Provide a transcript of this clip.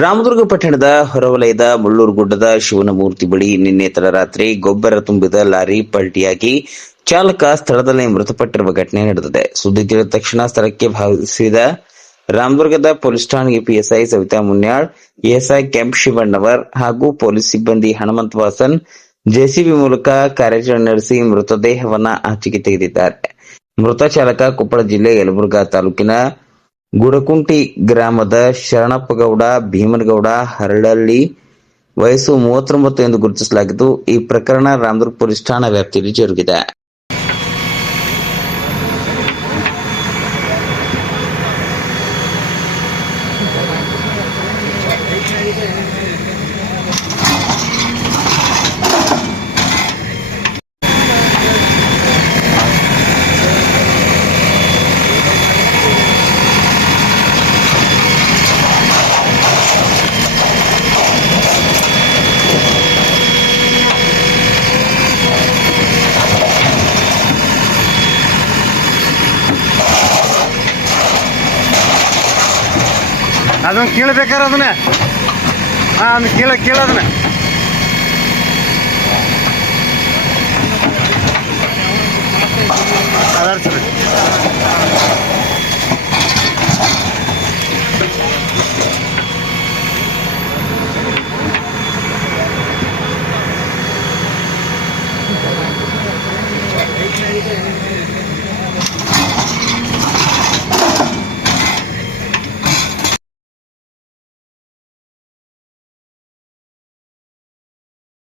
ರಾಮದುರ್ಗ ಪಟ್ಟಣದ ಹೊರವಲಯದ ಮುಳ್ಳೂರು ಗುಡ್ಡದ ಶಿವನ ಮೂರ್ತಿ ಬಳಿ ನಿನ್ನೆ ತಡರಾತ್ರಿ ಗೊಬ್ಬರ ತುಂಬಿದ ಲಾರಿ ಪಲ್ಟಿಯಾಗಿ ಚಾಲಕ ಸ್ಥಳದಲ್ಲೇ ಮೃತಪಟ್ಟಿರುವ ಘಟನೆ ನಡೆದಿದೆ. ಸುದ್ದಿ ತಿಳಿದ ತಕ್ಷಣ ಸ್ಥಳಕ್ಕೆ ಭಾವಿಸಿದ ರಾಮದುರ್ಗದ ಪೊಲೀಸ್ ಠಾಣೆಗೆ ಪಿಎಸ್ಐ ಸವಿತಾ ಮುನ್ಯಾಳ್ ಎಎಸ್ಐ ಕೆಂಪ್ ಶಿವಣ್ಣವರ್ ಹಾಗೂ ಪೊಲೀಸ್ ಸಿಬ್ಬಂದಿ ಹನುಮಂತ ವಾಸನ್ ಜೆಸಿಬಿ ಮೂಲಕ ಕಾರ್ಯಾಚರಣೆ ನಡೆಸಿ ಮೃತದೇಹವನ್ನ ಆಚೆಗೆ ತೆಗೆದಿದ್ದಾರೆ. ಮೃತ ಚಾಲಕ ಕೊಪ್ಪಳ ಜಿಲ್ಲೆ ಯಲಬುರ್ಗಾ ತಾಲೂಕಿನ ಗುಡಕುಂಟಿ ಗ್ರಾಮದ ಶರಣಪ್ಪಗೌಡ, ಭೀಮನಗೌಡ, ಹರಳಳ್ಳಿ ವಯಸ್ಸು ಮೂವತ್ತೊಂಬತ್ತು ಎಂದು ಗುರುತಿಸಲಾಗಿದ್ದು, ಈ ಪ್ರಕರಣ ರಾಮದುರ್ಗ ಪೊಲೀಸ್ ಠಾಣಾ ವ್ಯಾಪ್ತಿಯಲ್ಲಿ ಜರುಗಿದೆ. ಅದನ್ನ ಕೀಳ್ಬೇಕಾರ ಅದನ್ನ ಹಾ ಅದನ್ನ ಕೀಳ ಕೀಳ ಅದನ್ನ ಅದಾರ ಸರ್